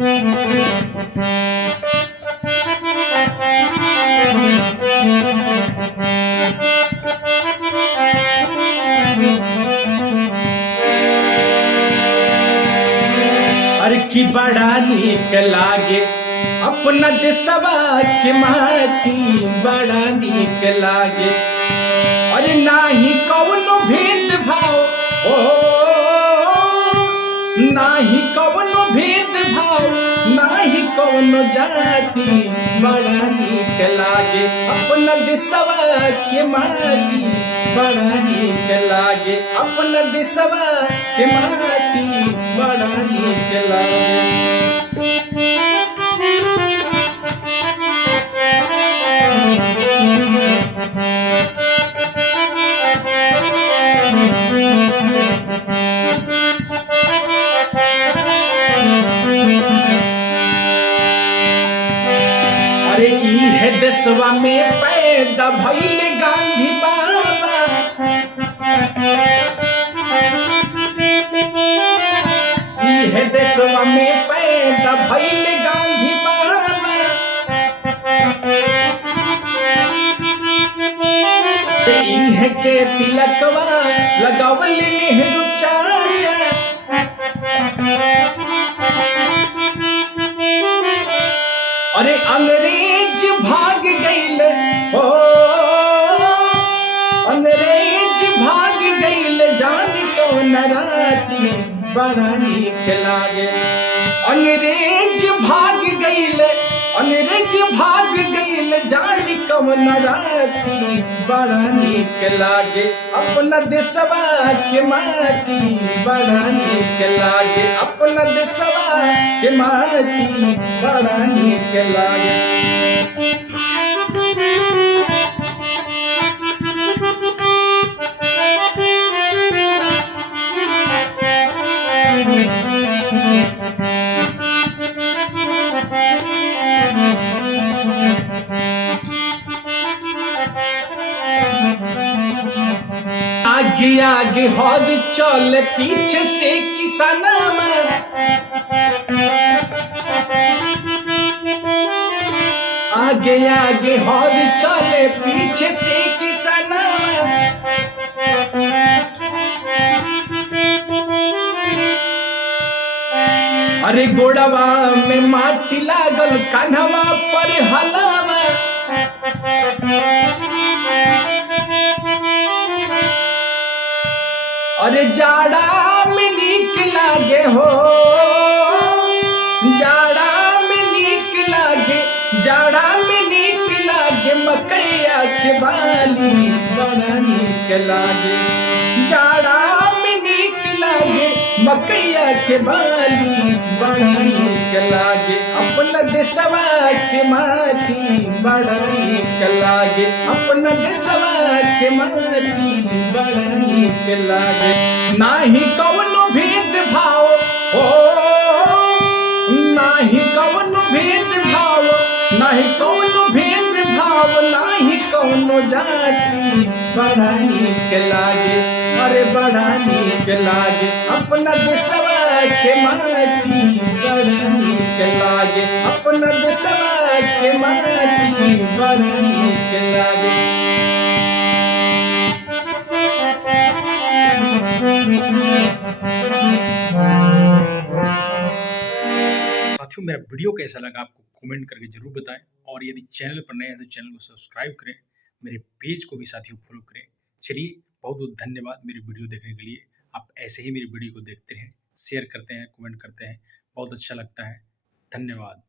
अरे की बड़ा नीक लागे अपना देशवा के माटी, बड़ा नीक लागे। अरे नाही कवनो भेद भाव, ओ नाही कवनो भेद भाव, नाही कवनो जाति, बड़ा नीक लागे अपना देशवा के माटी, बड़ा नीक लागे अपना देशवा के माटी, बड़ा नीक लागे। अरे ई है देशवा में पैदा भइले गांधी बाबा, ई है देशवा में पैदा भइले गांधी बाबा। ई है के तिलकवा लगावल नेहरू चाचा, अरे अंग्रेज भाग गईल, ओ अंग्रेज भाग गईल जान कौन राती, बड़ा नीक लागे। अंग्रेज भाग गईल, अंग्रेज भाग गईल जान कौन राती, बड़ा नीक लागे अपना देशवा के माटी, बड़ा नीक लागे अपना देशवा के माटी, बड़ा नीक लागे। आगे आगे हौद चल पीछे से किसानमा, आगे आगे हौद चल पीछे से किसानमा। अरे गोड़वा में माटी लागल कान्हवा पर हलावा, अरे जाड़ा में नीक लागे हो, जाड़ा में नीक लागे, जाड़ा में नीक लागे मकैया के बाली, बड़ा नीक लागे। जाड़ा में नीक लागे मकैया के बाली, बड़ा नीक लागे अपना देशवा के माटी, बड़ा नीक लागे अपना देशवा के माटी, बड़ा नीक लागे। नाही कवनो भेद भाव, हो नाही कवनो भेद भाव, नाही कवनो भेद भाव, नाही कवनो जाति, बड़ा नीक लागे। अरे बड़ा नीक लागे अपना देशवा के माटी, बड़ा नीक लागे अपना देशवा के माटी, बड़ा नीक लागे। साथियों मेरा वीडियो कैसा लगा आपको कमेंट करके जरूर बताएं, और यदि चैनल पर नए हैं तो चैनल को सब्सक्राइब करें, मेरे पेज को भी साथियों फॉलो करें। चलिए बहुत बहुत धन्यवाद मेरी वीडियो देखने के लिए। आप ऐसे ही मेरी वीडियो को देखते रहें, शेयर करते हैं, कमेंट करते हैं, बहुत अच्छा लगता है। धन्यवाद।